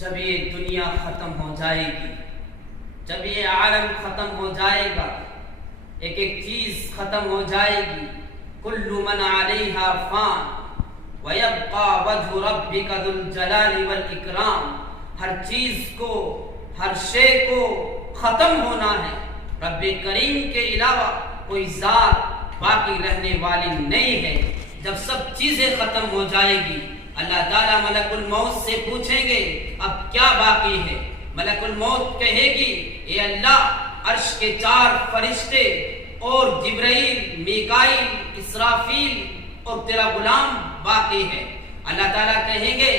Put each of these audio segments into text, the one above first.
جب یہ دنیا ختم ہو جائے گی، جب یہ عالم ختم ہو جائے گا، ایک ایک چیز ختم ہو جائے گی، کل من علیہا فان ویبقى وجہ ربک ذو الجلال والاکرام، ہر چیز کو، ہر شے کو ختم ہونا ہے، رب کریم کے علاوہ کوئی ذات باقی رہنے والی نہیں ہے۔ جب سب چیزیں ختم ہو جائے گی، اللہ تعالیٰ ملک الموت سے پوچھیں گے اب کیا باقی ہے؟ ملک الموت کہے گی اے اللہ، عرش کے 4 فرشتے اور جبرائیل، میکائیل، اسرافیل اور تیرا غلام باقی ہے۔ اللہ تعالیٰ کہیں گے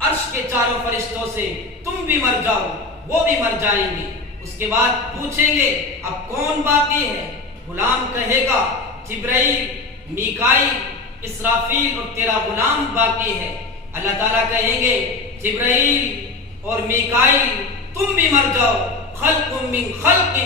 عرش کے 4 فرشتوں سے تم بھی مر جاؤ، وہ بھی مر جائیں گے۔ اس کے بعد پوچھیں گے اب کون باقی ہے؟ غلام کہے گا جبرائیل، میکائیل، اسرافیل اور تیرا غلام باقی ہے۔ اللہ تعالیٰ کہیں گے جبرائیل اور میکائیل تم بھی مر جاؤ، خلق من خلق،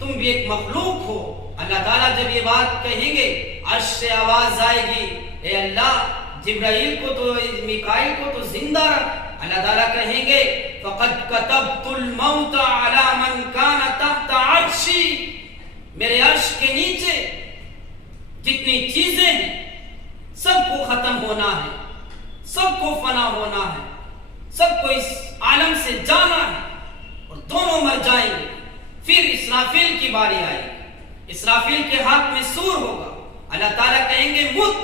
تم بھی ایک مخلوق ہو۔ اللہ تعالیٰ جب یہ بات کہیں گے، عرش سے آواز آئے گی اے اللہ، جبرائیل کو تو، میکائیل کو تو زندہ رکھ۔ اللہ تعالیٰ کہیں گے فقد كتبت الموت على من كان تحت عرشی، میرے عرش کے نیچے جتنی چیزیں ہیں سب کو ختم ہونا ہے، سب کو فنا ہونا ہے، سب کو اس عالم سے جانا ہے اور دونوں مر جائیں گے۔ پھر اسرافیل کی باری آئے گی، اسرافیل کے ہاتھ میں سور ہوگا، اللہ تعالیٰ کہیں گے مت،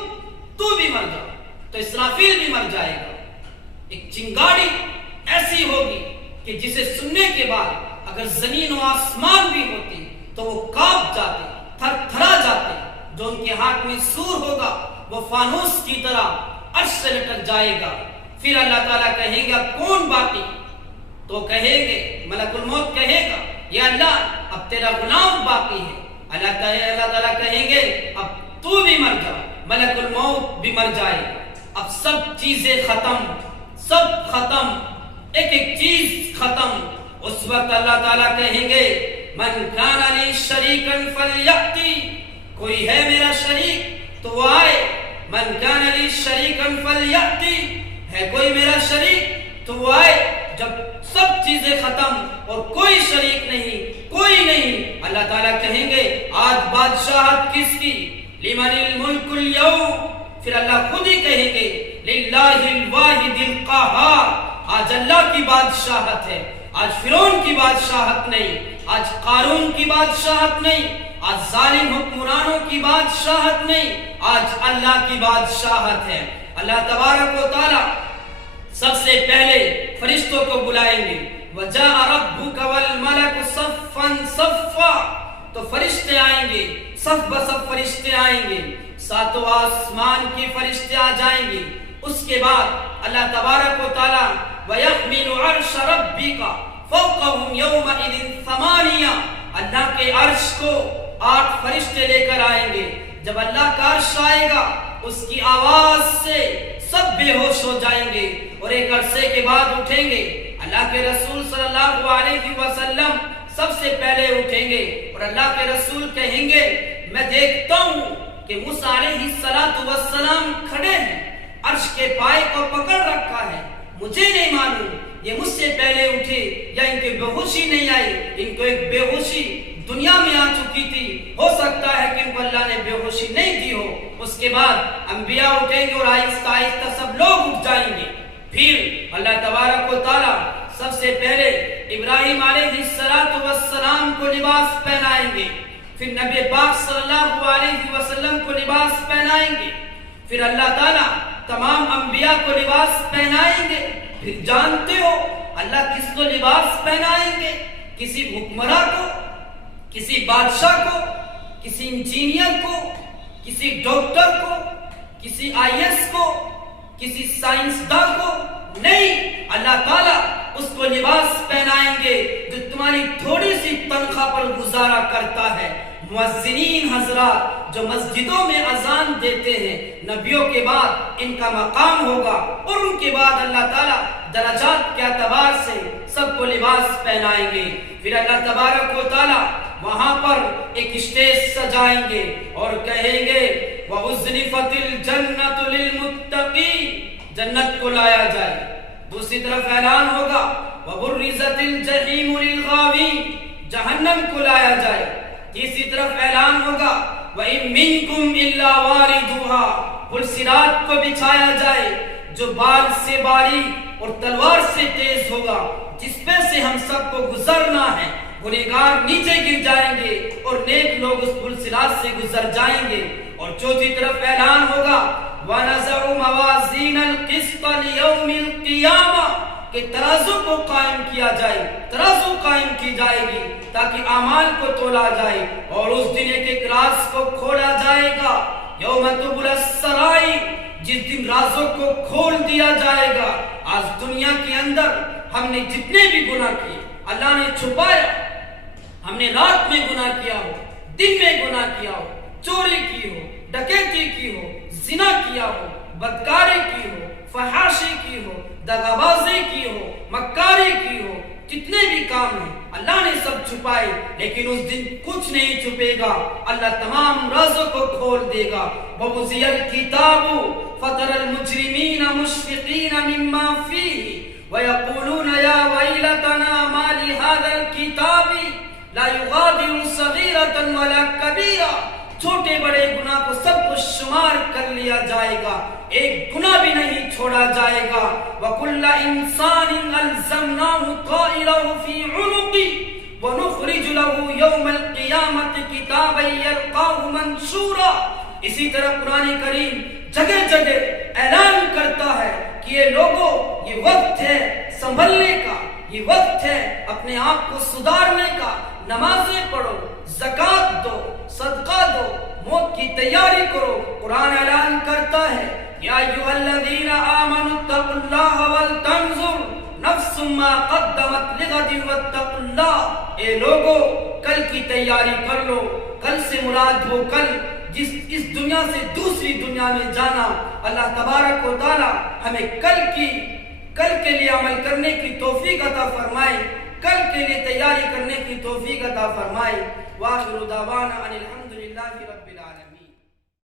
تو بھی مر جاؤ، تو اسرافیل بھی مر جائے گا۔ ایک چنگاڑی ایسی ہوگی کہ جسے سننے کے بعد اگر زمین و آسمان بھی ہوتے تو وہ کانپ جاتے، تھر تھرا جاتے۔ جو ان کے ہاتھ میں سور ہوگا وہ فانوس کی طرح عرش سے لٹک جائے گا۔ پھر اللہ تعالیٰ کہیں گے اب کون باقی؟ تو کہیں گے، ملک الموت کہے گا یا اللہ اب تیرا غلام باقی ہے۔ اللہ تعالیٰ کہیں گے اب تو بھی مر جا، ملک الموت بھی مر جائے۔ اب سب چیزیں ختم، سب ختم، ایک ایک چیز ختم۔ اس وقت اللہ تعالیٰ کہیں گے من کان لی شریکا فلیأتی، کوئی ہے میرا شریک تو وہ آئے۔ من کان لی شریکا فلیأتی، ہے کوئی میرا شریک تو وہ آئے۔ جب سب چیزیں ختم اور کوئی شریک نہیں، کوئی نہیں، اللہ تعالیٰ کہیں گے آج بادشاہت کس کی؟ لمن الملک اليوم، پھر اللہ خود ہی کہیں گے للہ الواحد القہار، آج اللہ کی بادشاہت ہے۔ آج فرعون کی بادشاہت نہیں، آج قارون کی بادشاہت نہیں، آج ظالم حکمرانوں کی بادشاہت نہیں، آج اللہ کی بادشاہت ہے۔ اللہ تبارک و تعالی سب سے پہلے فرشتوں کو بلائیں گے، وَجَاءَ رَبُّكَ وَالْمَلَكُ صَفًّا صَفًّا، تو فرشتے آئیں گے، صف بصف فرشتے آئیں گے، 7 آسمان کے فرشتے آ جائیں گے۔ اس کے بعد اللہ تبارک و تعالی وَيَحْمِلُ عَرْشَ رَبِّكَ فَوْقَهُمْ يَوْمَئِذٍ ثَمَانِيَةٌ، اللہ کے عرش کو 8 فرشتے لے کر آئیں گے۔ جب اللہ کا عرش آئے گا اس کی آواز سے سب بے ہوش ہو جائیں گے اور ایک عرصے کے بعد اٹھیں گے۔ اللہ کے رسول صلی اللہ علیہ وسلم سب سے پہلے اٹھیں گے اور اللہ کے رسول کہیں گے میں دیکھتا ہوں کہ موسیٰ علیہ السلام کھڑے ہیں، عرش کے پائے کو پکڑ رکھا ہے، مجھے نہیں معلوم یہ مجھ سے پہلے اٹھے یا ان کے بے ہوشی نہیں آئی، ان کو ایک بے ہوشی دنیا میں آ چکی تھی، ہو سکتا ہے کہ ان کو اللہ نے بے ہوشی نہیں دی ہو۔ اس کے بعد انبیاء اٹھیں گے اور آہستہ آہستہ سب لوگ اٹھ جائیں گے۔ پھر اللہ تبارک و تعالی سب سے پہلے ابراہیم علیہ السلام کو لباس پہنائیں گے، پھر نبی پاک صلی اللہ علیہ وسلم کو لباس پہنائیں گے، پھر اللہ تعالیٰ تمام انبیاء کو لباس پہنائیں گے۔ پھر جانتے ہو اللہ کس کو لباس پہنائیں گے؟ کسی حکمراں کو، کسی بادشاہ کو، کسی انجینئر کو، کسی ڈاکٹر کو، کسی IAS کو، کسی سائنسداں کو نہیں، اللہ تعالیٰ اس کو لباس پہنائیں گے جو تمہاری تھوڑی سی تنخواہ پر گزارا کرتا ہے۔ مؤذنین حضرات جو مسجدوں میں اذان دیتے ہیں، نبیوں کے بعد ان کا مقام ہوگا اور ان کے بعد اللہ تعالیٰ درجات کے اعتبار سے سب کو لباس پہنائیں گے۔ پھر اللہ تبارک و تعالیٰ وہاں پر ایک اسٹیج سجائیں گے اور کہیں گے وَأُزْلِفَتِ الْجَنَّةُ لِلْمُتَّقِينَ، جنت کو لایا جائے۔ دوسری طرف اعلان ہوگا وبرزت الجحیم للغاوین، جہنم کو لایا جائے. تیسری طرف اعلان ہوگا وَإِن مِّنكُمْ إِلَّا وَارِدُهَا، پل صراط کو بچھایا جائے جو بال سے باریک اور تلوار سے تیز ہوگا، جس پہ سے ہم سب کو گزرنا ہے. گنہگار نیچے گر جائیں گے اور نیک لوگ اس پل صراط سے گزر جائیں گے. اور چوتھی طرف اعلان ہوگا وَنَزَعُ مَوَازِينَ الْقِسْطَ لِيَوْمِ الْقِيَامَةِ، کہ ترازو کو قائم کیا جائے، ترازو قائم کی جائے گی تاکہ اعمال کو تولا جائے. اور اس دن ایک ایک راز کو کھولا جائے گا. یوم تبلی السرائر، جس دن رازوں کو کھول دیا جائے گا. آج دنیا کے اندر ہم نے جتنے بھی گناہ کیے اللہ نے چھپایا. ہم نے رات میں گناہ کیا ہو، دن میں گناہ کیا ہو، چوری کی ہو، ڈکیتی کی ہو، زنا کیا ہو، بدکاری کی ہو، فحاشی کی ہو، دغابازی کی ہو، مکاری کی ہو، جتنے بھی کام ہیں اللہ نے سب چھپائے. لیکن اس دن کچھ نہیں چھپے گا، اللہ تمام رازوں کو کھول دے گا. وَوُضِعَ الْكِتَابُ فَتَرَى الْمُجْرِمِينَ مُشْفِقِينَ مِمَّا فِيهِ وَيَقُولُونَ يَا وَيْلَتَنَا مَا لِهَذَا الْكِتَابِ لَا يُغَادِرُ صَغِيرَةً وَلَا كَبِيرَةً، چھوٹے بڑے گناہ کو سب کو شمار کر لیا جائے گا، ایک گناہ بھی نہیں چھوڑا جائے گا. وَكُلَّ إِنسَانٍ أَلْزَمْنَاهُ طَائِرَهُ فِي عُنُقِهِ وَنُخْرِجُ لَهُ يَوْمَ الْقِيَامَةِ كِتَابًا يَلْقَاهُ مَنشُورًا. اسی طرح قرآن کریم جگہ جگہ اعلان کرتا ہے کہ یہ لوگوں، یہ وقت ہے سنبھلنے کا، یہ وقت ہے اپنے آپ کو سدھارنے کا. نمازیں پڑھو، زکوٰۃ دو، صدقہ دو، موت کی تیاری کرو. قرآن اعلان کرتا ہے یا ایھا الذین آمنوا اتقوا اللہ ولتنظر نفس ما قدمت لغد واتقوا اللہ. اے لوگو کل کی تیاری کر لو. کل سے مراد وہ کل جس اس دنیا سے دوسری دنیا میں جانا. اللہ تبارک و تعالی ہمیں کل کے لیے عمل کرنے کی توفیق عطا فرمائے، کل کے لیے تیاری کرنے کی توفیق عطا فرمائے. وآخر دعوانا ان الحمد للہ رب العالمین.